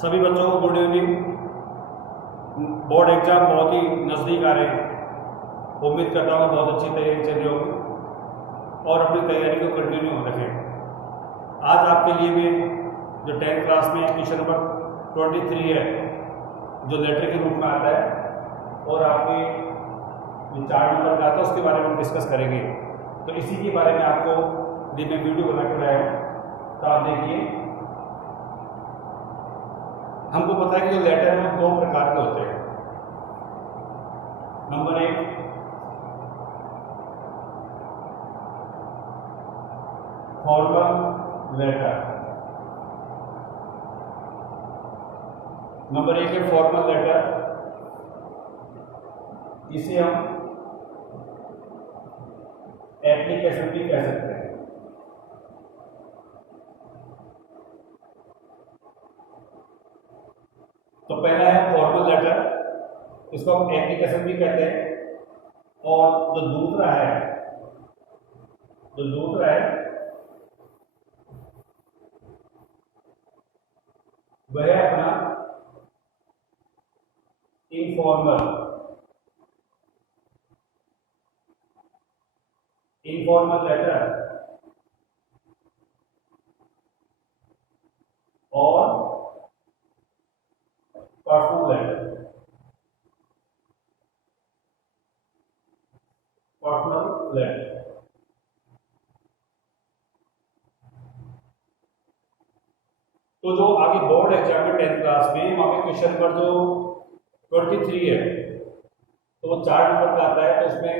सभी बच्चों को गुड इवनिंग। बोर्ड एग्जाम बहुत ही नज़दीक आ रहे हैं। उम्मीद करता हूँ बहुत अच्छी तैयारी चल रही होगी और अपनी तैयारी को कंटिन्यू रखें। आज आपके लिए भी जो 10th क्लास में क्वेश्चन नंबर 23 है, जो लेटर के रूप में आता है और आपके जो 4 नंबर का आता है उसके बारे में हम डिस्कस करेंगे। तो इसी के बारे में आपको दिन में वीडियो बना के लाया हूँ। तो आप देखिए, हमको पता है कि जो लेटर है वो 2 प्रकार के होते हैं। नंबर 1 फॉर्मल लेटर। नंबर 1 है फॉर्मल लेटर। इसे हम एप्लीकेशन भी कह सकते हैं। तो पहला है फॉर्मल लेटर, इसको हम एप्लीकेशन भी कहते हैं। और जो दूसरा है वह है अपना इनफॉर्मल लेटर और पर्सनल लेटर। तो जो आगे बोर्ड एग्जाम में 10th क्लास में वहां पे क्वेश्चन नंबर जो 23 है तो वो 4 नंबर का आता है। तो उसमें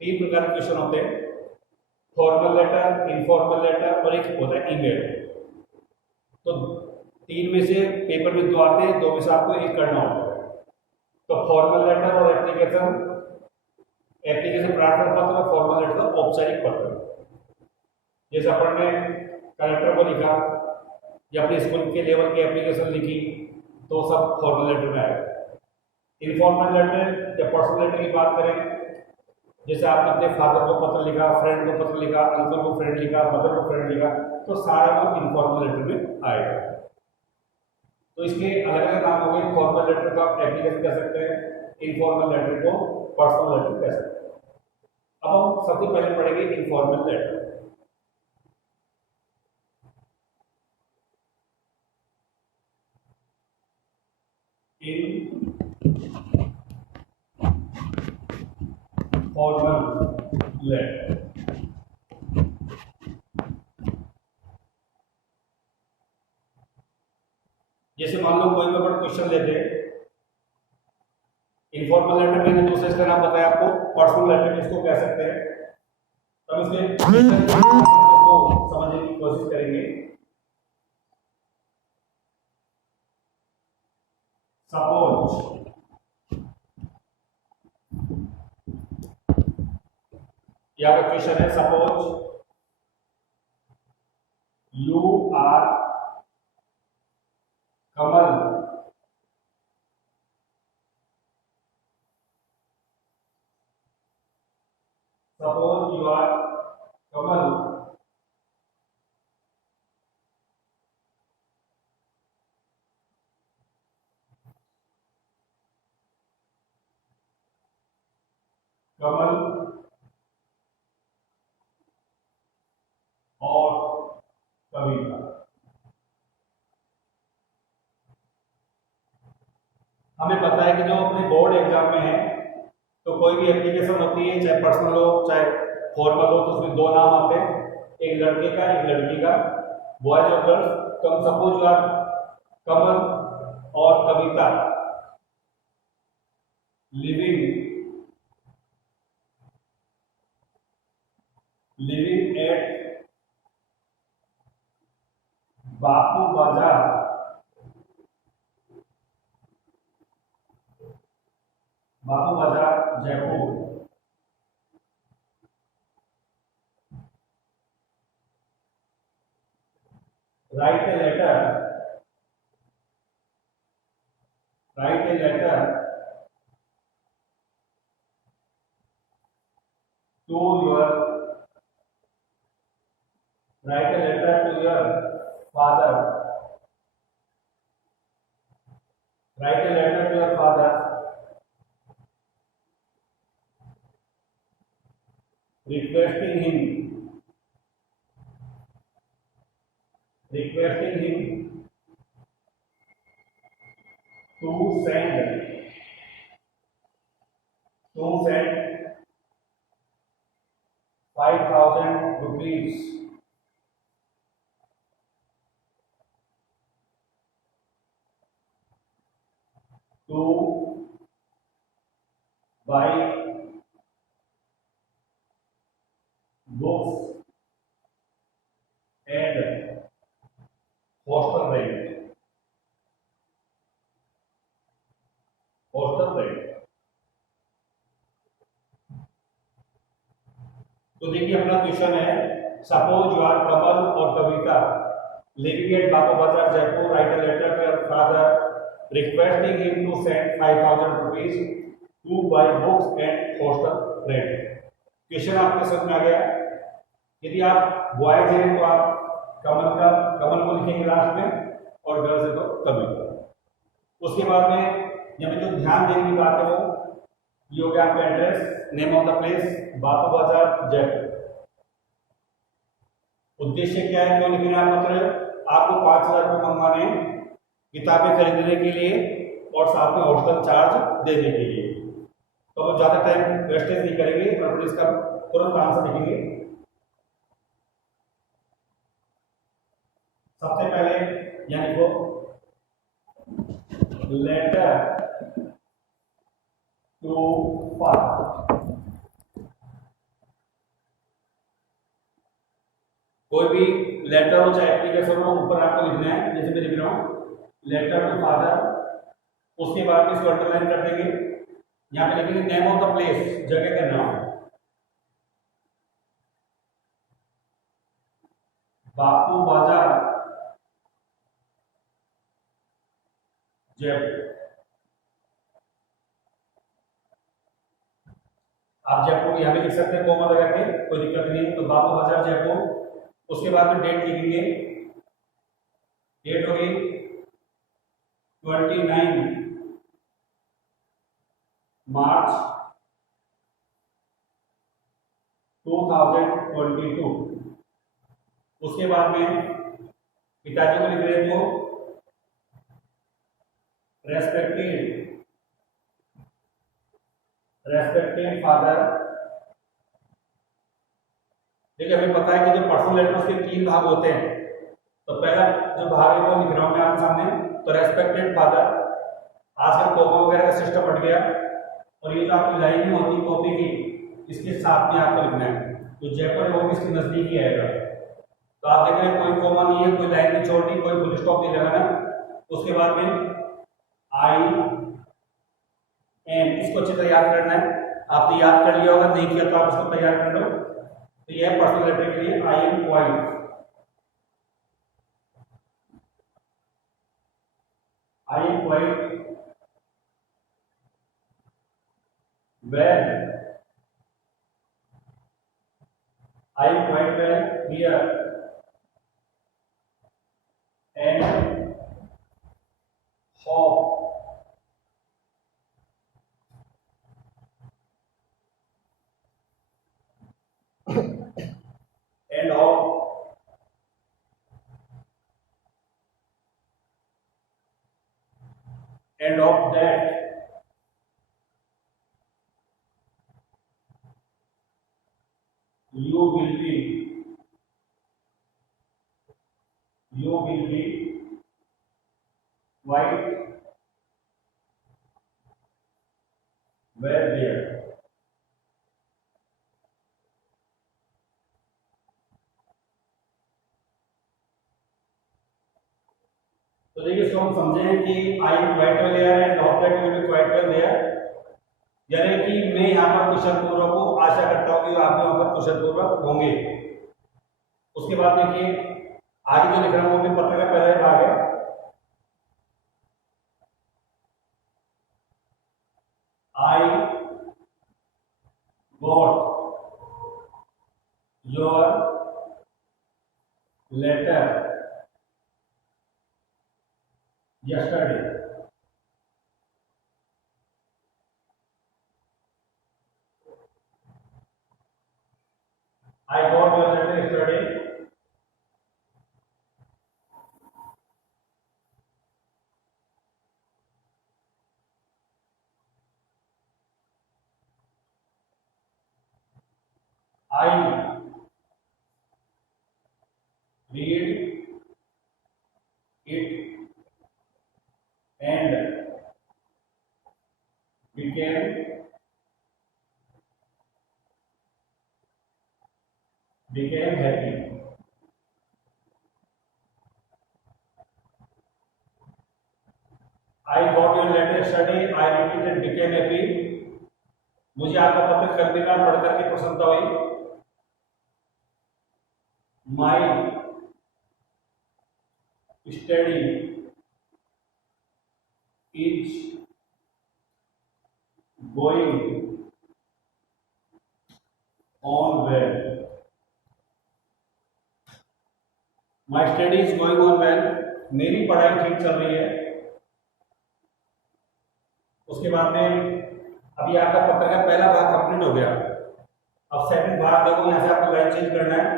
3 प्रकार के क्वेश्चन होते हैं, फॉर्मल लेटर, इनफॉर्मल लेटर और एक होता है ईमेल। तो 3 में से पेपर में 2 आते हैं, 2 में से आपको एक करना होता है। तो फॉर्मल लेटर और एप्लीकेशन प्रार्थना पत्र और फॉर्मल लेटर का औपचारिक पत्र। जैसे अपन ने कलेक्टर को लिखा या अपने स्कूल के लेवल की एप्लीकेशन लिखी तो सब फॉर्मल लेटर में आएगा। इनफॉर्मल लेटर या पर्सनल लेटर की बात करें, जैसे आपने अपने फादर को पत्र लिखा, फ्रेंड को पत्र लिखा, अंकल को फ्रेंड लिखा, मदर को फ्रेंड लिखा, तो सारा वो इनफॉर्मल लेटर में आएगा। तो इसके अलग अलग नाम हो गए। फॉर्मल लेटर को आप एप्लीकेशन कह सकते हैं, इनफॉर्मल लेटर को पर्सनल लेटर कह सकते हैं। अब हम सबसे पहले पढ़ेंगे इनफॉर्मल लेटर। इनफॉर्मल लेटर जैसे मान लो कोई पेपर क्वेश्चन लेते हैं, इनफॉर्मल लेटर मैंने दूसरे इसका नाम बताया आपको, पर्सनल लेटर इसको कह सकते हैं। तो इसके क्वेश्चन को समझने की कोशिश करेंगे। सपोज यहाँ का क्वेश्चन है, suppose you are Kamal suppose you are Kamal Kamal और कविता। हमें पता है कि जो अपने बोर्ड एग्जाम में है तो कोई भी एप्लीकेशन होती है, चाहे पर्सनल हो चाहे फॉर्मल हो, तो उसमें 2 नाम आते हैं, एक लड़के का एक लड़की का, बॉयज और गर्ल्स। तो हम सपोज यू आर कमल और कविता living at Bapu Bazaar Jaipur. Write a letter to your write a letter to your father Write a letter to your father requesting him to send 5,000 rupees to buy books and hostel rent. तो देखिए अपना क्वेश्चन है, suppose you are कमल और कविता living at Bapu Bazaar Jaipur, write a letter to your father requesting him to send 5,000 rupees to buy books and hostel rent. Question आपके समझ में आ गया? यदि आप बॉयज हैं तो आप कमल को लिखेंगे लास्ट में, और गर्ल्स है तो कविता। उसके बाद में यहाँ पे जो ध्यान देने की बात है वो ये हो गया आपका address, name of the place Bapu Bazaar Jaipur. उद्देश्य क्या है, क्यों लिखना है? मतलब आपको 5,000 रुपये मंगवाने किताबें खरीदने के लिए और साथ में हॉस्टल चार्ज देने के लिए। तो अब ज्यादा टाइम वेस्टेज नहीं करेंगे और इसका तुरंत आंसर लिखेंगे। सबसे पहले यहाँ लिखो लेटर टू फादर। कोई भी लेटर हो चाहे एप्लीकेशन हो, ऊपर आपको लिखना है, जैसे मैं लिख रहा हूं लेटर टू फादर। उसके बाद इसको अंडरलाइन कर देंगे, यहां पे लिखेंगे नेम ऑफ द प्लेस, जगह का नाम बापू बाजार जयपुर। आप जयपुर यहाँ पे लिख सकते हैं कोमा लगा के, कोई दिक्कत नहीं। तो बापू बाजार जयपुर। उसके बाद में डेट लिखेंगे, डेट होगी 29 मार्च 2022। उसके बाद में पिताजी को लिख रहे हैं तो रेस्पेक्टेड फादर। देखिए हमें पता है कि जो पर्सनल लेटर्स के 3 भाग होते हैं, तो पहला जो भाग है वो लिख रहा हूं मैं आपके सामने। तो रेस्पेक्टेड फादर, आजकल कॉमा वगैरह का सिस्टम हट गया, और ये जो आपकी लाइन होती है कॉपी की, इसके साथ में आपको लिखना है। तो जयपुर वो भी इसके नजदीक ही आएगा। तो आप देख रहे हैं कोई कॉमा नहीं है, कोई लाइन नहीं छोड़नी, कोई फुल स्टॉप नहीं लगाना। उसके बाद में आई एम, इसको अच्छे से याद करना है। आपने याद कर लिया होगा, नहीं किया तो आप इसको तैयार कर लो। तो यह पर्सनल लेटर के लिए आई am quite, I am quite well, I am quite well here and hope and hope and of that you will be quite well there। तो देखिए इसको हम समझे कि I am quite well there and hope that you will be quite well there, यानी कि मैं यहाँ पर कुशल पूर्वक हूँ, आशा करता हूँ कि आप भी वहां पर कुशल पूर्वक होंगे। उसके बाद देखिए आगे जो लिख रहा हूँ वो भी पत्र का पहला भाग है। I got your letter yesterday, I read it and became happy. I got your letter yesterday. I read it and became happy. मुझे आपका पत्र कल मिला, पढ़ करके प्रसन्नता हुई. My study is going on well. My study is going on well. मेरी पढ़ाई ठीक चल रही है. उसके बाद में अभी आपका पत्र का पहला भाग कंप्लीट हो गया. अब सेकंड भाग देखो, यहां से आपको लाइन चेंज करना है.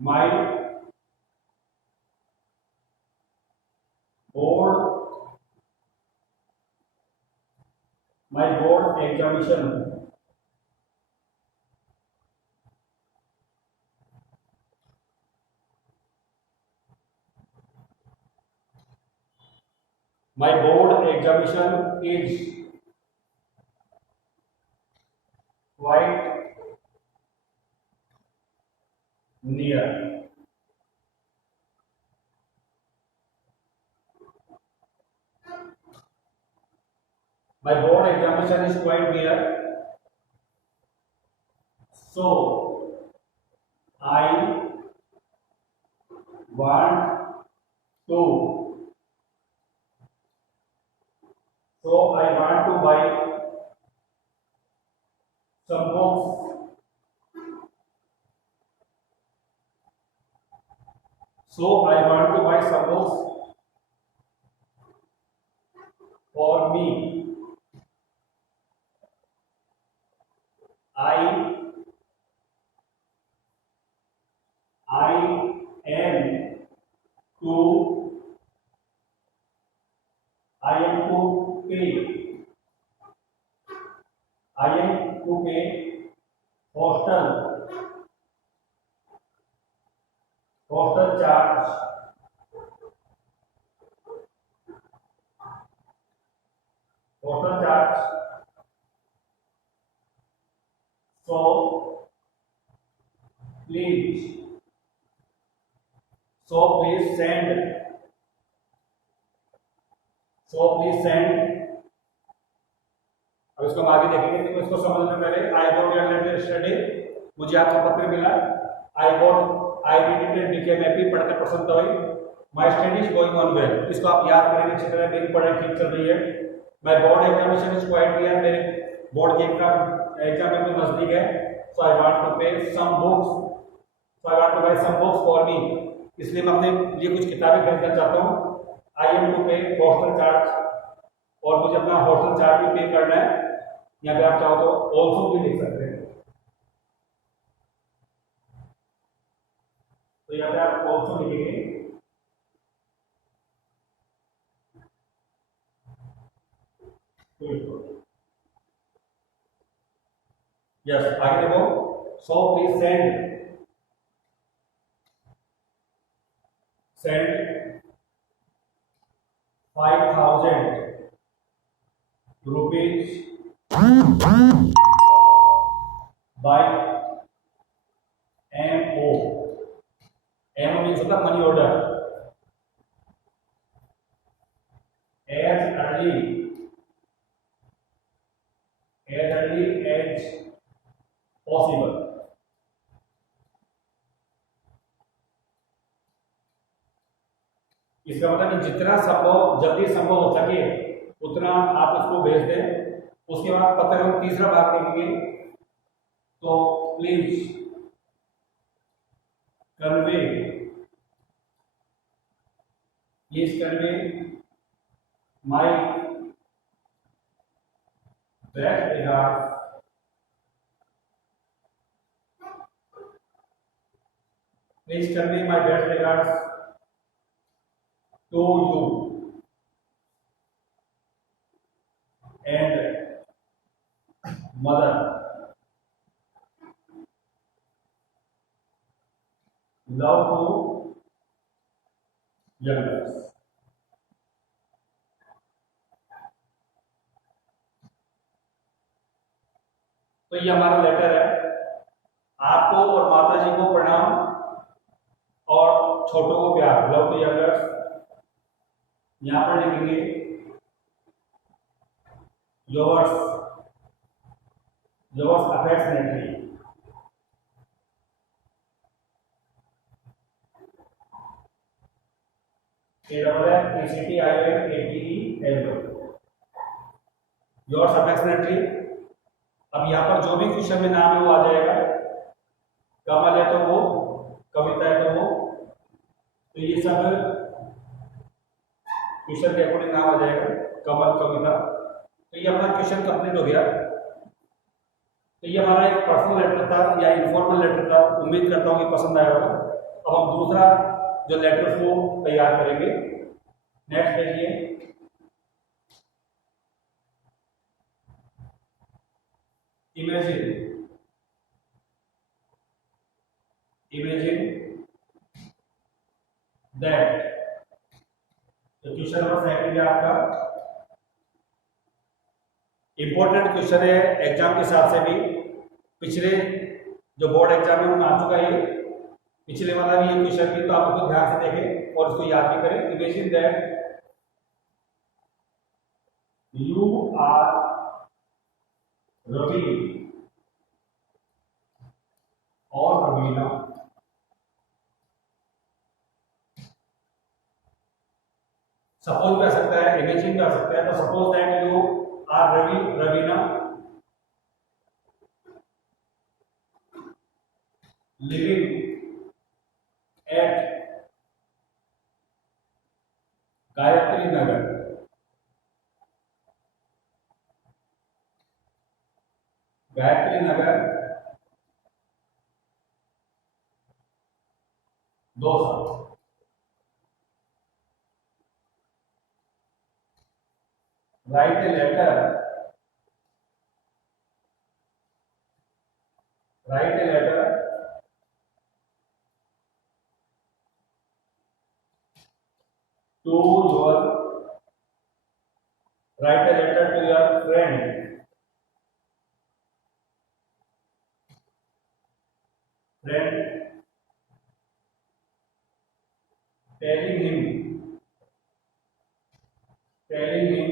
My board examination is quite near. My board examination is quite near. So I want to buy some books. For me. I am to pay hostel charge. Hostel charge. So please send. अब इसको हम आगे देखेंगे, तो इसको समझने पहले I got your letter yesterday, मुझे आपका पत्र मिला. I read it and became happy, पढ़कर प्रसन्नता हुई. My study is going on well, इसको आप याद करेंगे अच्छी तरह. मेरी पढ़ाई ठीक चल रही है. My board examination is quite near, मेरे बोर्ड के एग्जाम में नजदीक है. So I want to buy some books for me, इसलिए मैं अपने लिए कुछ किताबें खरीदना चाहता हूँ. I am to pay hostel charge, और मुझे अपना हॉस्टल चार्ज भी पे करना है. यहाँ पे आप चाहो तो ऑल्सो भी लिख सकते हैं. तो यहाँ पे आप ऑल्सो लिखेंगे. यस, आगे देखो. So please send 5,000 rupees by MO. MO means होता money order. as early as possible. इसका मतलब कि जितना संभव, जल्दी संभव हो सके उतना आप उसको भेज दें. उसके बाद पत्र हम तीसरा भाग देखेंगे. तो please convey my best regards to you and mother. Youngers. तो ये हमारा लेटर है। आपको और माता जी को प्रणाम और छोटों को प्यार, लव टू यंगर्स। यहां पर लिखेंगे yours, yours affectionately. Yours affectionately. अब यहाँ पर जो भी क्वेश्चन में नाम है वो आ जाएगा। कमल है तो वो, कविता है तो वो, तो ये सब क्वेश्चन के अकॉर्डिंग नाम आ जाएगा, कमल, कविता। तो ये अपना क्वेश्चन कंप्लीट हो गया। तो ये हमारा एक पर्सनल लेटर था या इनफॉर्मल लेटर था। उम्मीद करता हूँ कि पसंद आया होगा। अब हम दूसरा जो लेटर को तैयार करेंगे। नेक्स्ट देखिए, इमेजिन, इमेजिन दैट। तो क्वेश्चन नंबर सेकंड है आपका। इंपॉर्टेंट क्वेश्चन है एग्जाम के हिसाब से भी। पिछले जो बोर्ड एग्जाम में आ चुका है, पिछले वाला भी ये क्वेश्चन भी, तो आप इसको ध्यान से देखें और इसको याद भी करें। Imagine that you are Ravi और रवीना सपोज भी आ सकता है, इमेजिन भी आ सकता है। तो suppose that you are Ravi, Raveena living at Gayatri Nagar. Gayatri Nagar, Dausa. Write a letter, write a letter to your, write a letter to your friend, friend, telling him, telling him,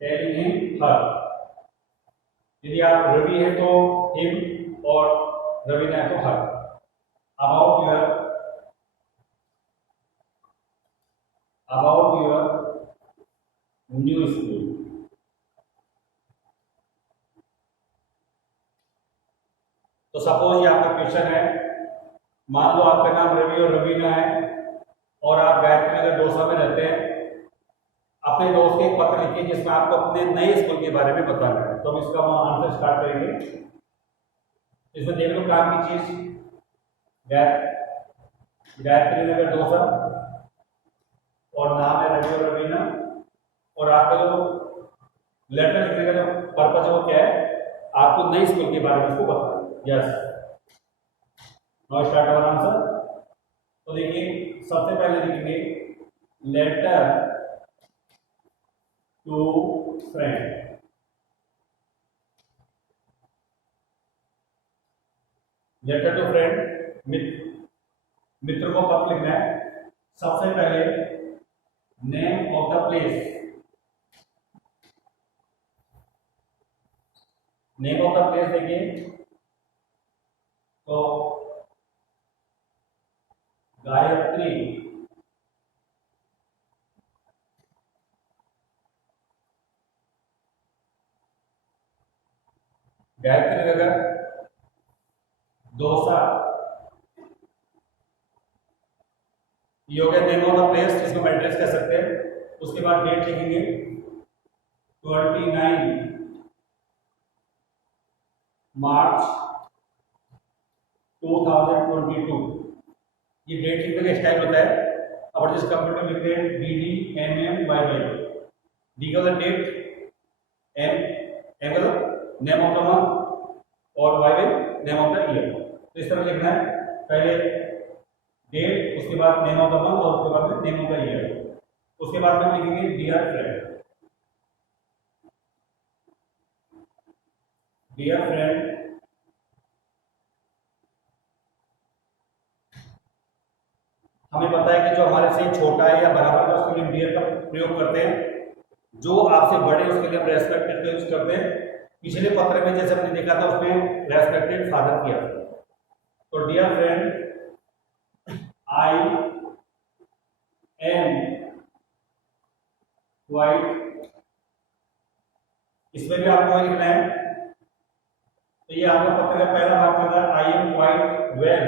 telling him her। यदि आप रवि है तो हिम और रवीना है तो her. About your, about your new school. तो suppose ये आपका क्वेश्चन है। मान लो आपका नाम रवि और रवीना है और आप गायत्री नगर दौसा में रहते हैं। अपने दोस्त को एक पत्र लिखिए जिसमें आपको अपने नए स्कूल के बारे में बताना है। तो हम इसका आंसर स्टार्ट करेंगे। इसमें देख लो काम की चीज, गायत्री नगर दौसा और नाम है रवि और रवीना। और आपका जो लेटर लिखने का जो पर्पज है वो क्या है, आपको नए स्कूल के बारे में उसको बताना। Yes, now start our answer. तो देखिए सबसे पहले लिखेंगे letter to friend. Letter to friend, मित्र को पत्र लिखना है। सबसे पहले name of the place, name of the place देखिए तो गायत्री, गायत्री नगर दौसा। ये हो गया नेम ऑफ द प्लेस जिसको हम एड्रेस कह सकते हैं। उसके बाद डेट लिखेंगे 29 मार्च 2022। ये डेट लिखने का स्टाइल होता है। अब जिस कंप्यूटर लिखते हैं DDMMYY। डी का डेट, एम का नेम ऑफ द मंथ और Y name of the year. तो इस तरह लिखना है। पहले डेट, उसके बाद नेम ऑफ द मंथ और उसके बाद नेम ऑफ द ईयर। उसके बाद में लिखेंगे डियर फ्रेंड। डियर फ्रेंड, हमें पता है कि जो हमारे से छोटा है या बराबर का उसके लिए डियर का प्रयोग करते हैं, जो आपसे बड़े उसके लिए हम रेस्पेक्टेड का यूज करते हैं। पिछले पत्र में जैसे हमने देखा था उसमें रेस्पेक्टेड फादर किया था। तो dear friend, I am quite, इसमें भी आपको लिखना है। तो ये आपका पत्र का पहला भाग करता है, आई एम क्वाइट वेल।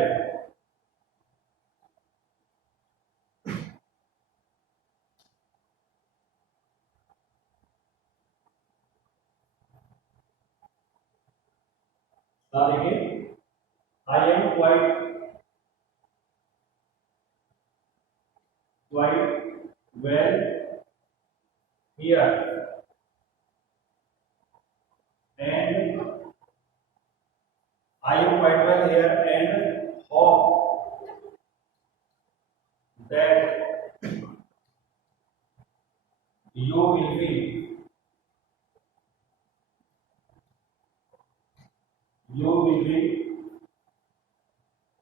देखिए, I am quite well here and I am quite well here and hope that you will be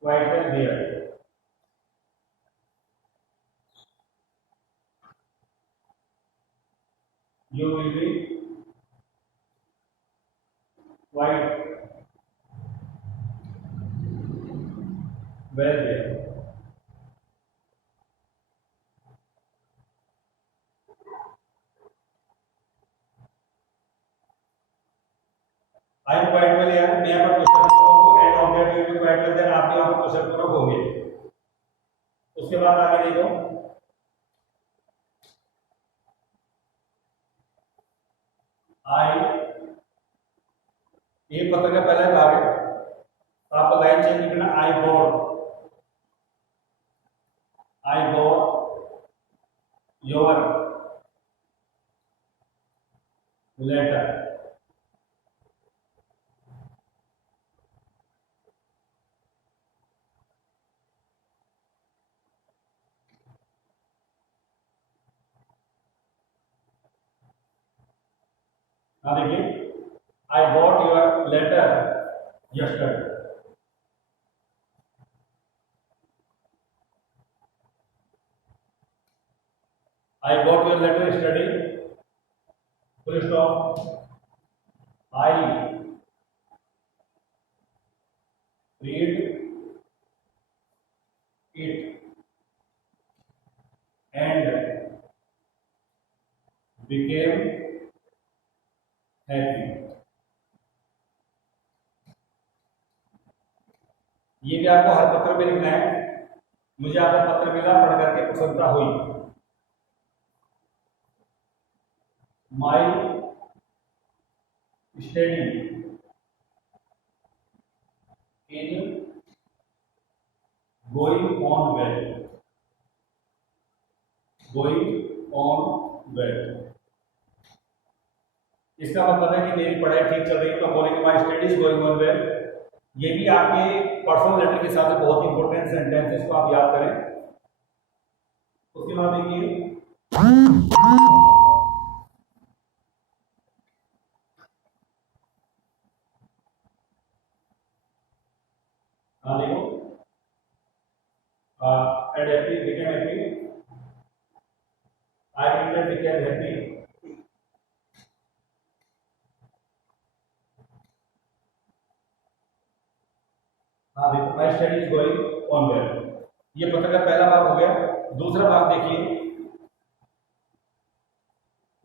quite well there. You will be quite well there. I am quite well here, मैं यहाँ पर question पूर्वक and hope that you will be quite well there, आप यहाँ पर question पूर्वक होंगे। उसके बाद आगे देखो, आई, ये पत्र का पहला भाग है, तो आपको लाइन चेंज करना, आई गॉट योर लेटर। हाँ देखिए, I got your letter yesterday. I got your letter yesterday. Full stop. I read it and became happy. ये भी आपको हर पत्र में लिखना है। मुझे आपका पत्र मिला, पढ़ करके प्रसन्नता हुई। My study is going on well. Going on well. इसका मतलब है कि मेरी पढ़ाई ठीक चल रही है, तो बोलेंगे my study is going on well. ये भी आपके पर्सनल लेटर के साथ बहुत इंपॉर्टेंट सेंटेंस है, इसको आप याद करें। उसके बाद देखिए, हाँ देखो, and happy became happy, I became happy. हाँ देखो, my study is going on well. ये पत्र का पहला भाग हो गया। दूसरा भाग देखिए,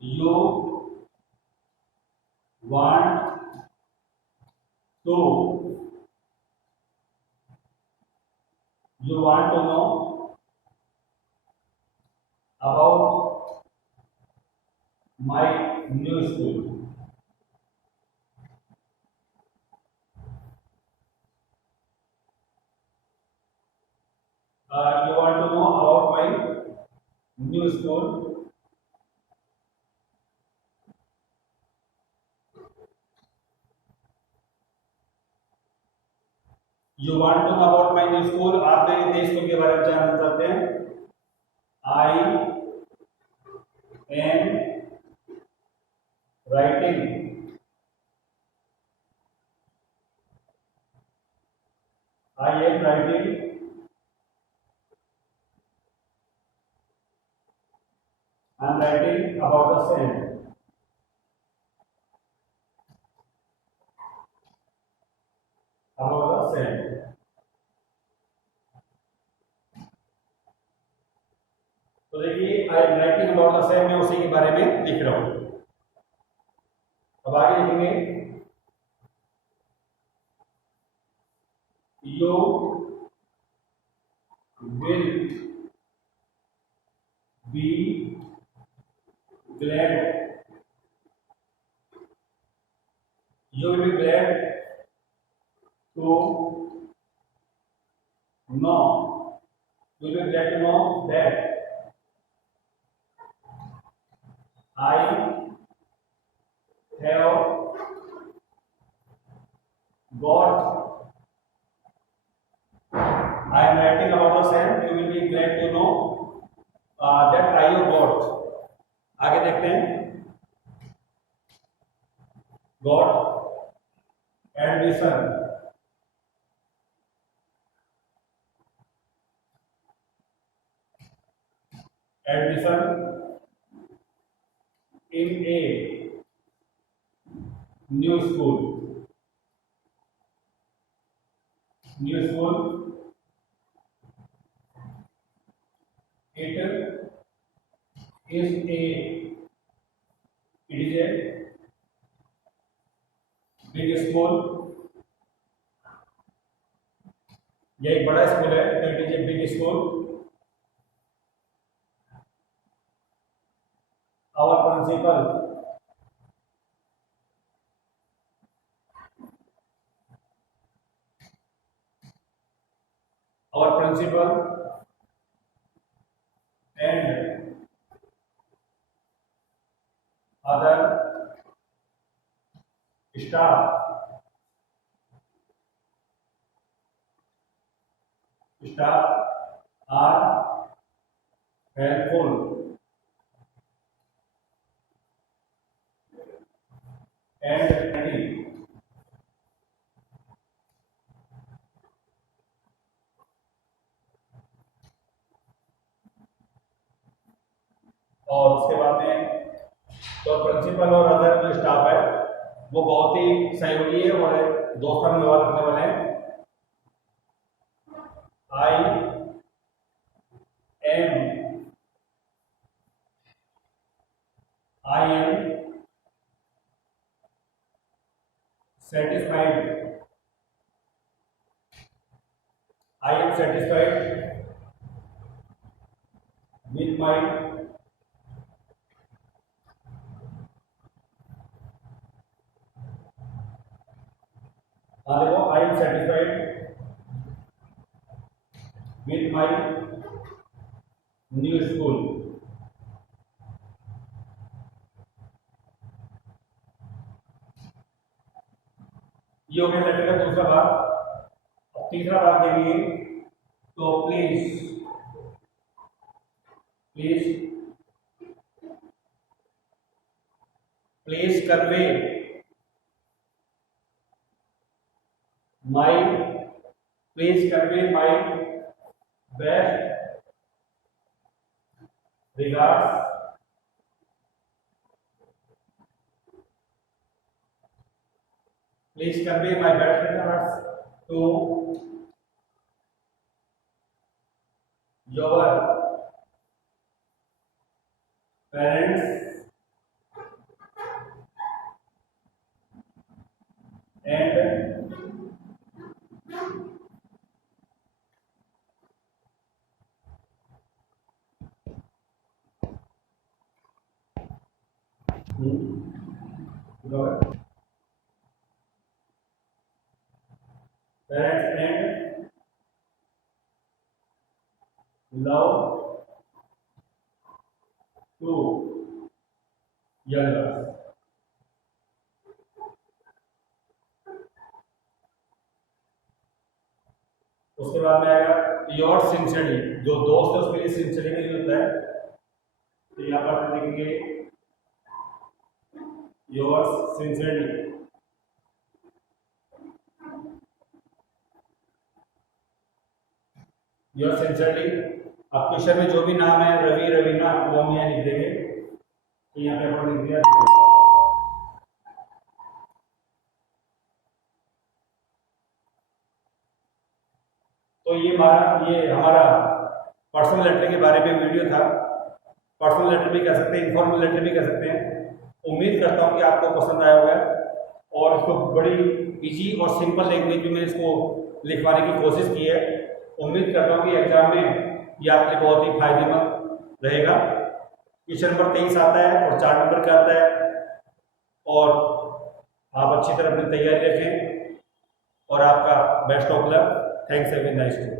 you want to know about my new school. You want to know about my new school. You want to know about my new school, आप मेरे नए स्कूल के बारे में जानना चाहते हैं। I am writing I am writing I am writing about the same, about the same. तो देखिए I am writing about the same, मैं उसी के बारे में लिख रहा हूं। अब आगे लिखेंगे you will be glad, you will be glad to know, you will be glad to know that I have got, I am writing about the same, you will be glad to know that I have got। आगे देखते हैं, got admission, admission in a new school, new school, it is a, it is a big school, यह एक बड़ा school है, तो it is a big school. Our principal, our principal and other staff are helpful and friendly। और उसके बाद में तो प्रिंसिपल और अदर जो स्टाफ है वो बहुत ही सहयोगी है और दोस्ताना व्यवहार करने वाले हैं। I am satisfied, I am satisfied with my देखो I am satisfied with my new school। ये हो गया लेटर का दूसरा भाग। अब तीसरा भाग देंगे, तो please please please convey my, please convey my best regards please convey my best regards to your parents and your parents and love to youngers। उसके बाद में आएगा योर सिंसियरली, जो दोस्त है उसके लिए सिंसियरली का यूज होता है। तो यहाँ पर आप लिखेंगे योर सिंसियरली। योर सिंसियरली, आप क्वेश्चन में जो भी नाम है रवि रवीना वो हम यहाँ लिख देंगे। तो यहाँ पे अपन लिख दिया। तो ये हमारा पर्सनल लेटर के बारे में वीडियो था। पर्सनल लेटर भी कह सकते हैं, इनफॉर्मल लेटर भी कह सकते हैं। उम्मीद करता हूँ कि आपको पसंद आया होगा और इसको बड़ी इजी और सिंपल लैंग्वेज में मैंने इसको लिखवाने की कोशिश की है। उम्मीद करता हूँ कि एग्जाम में ये आपके लिए बहुत ही फायदेमंद रहेगा। क्वेश्चन नंबर 23 आता है और 4 नंबर का आता है, और आप अच्छी तरह अपनी तैयारी रखें और आपका best of luck. Thanks, have a nice day.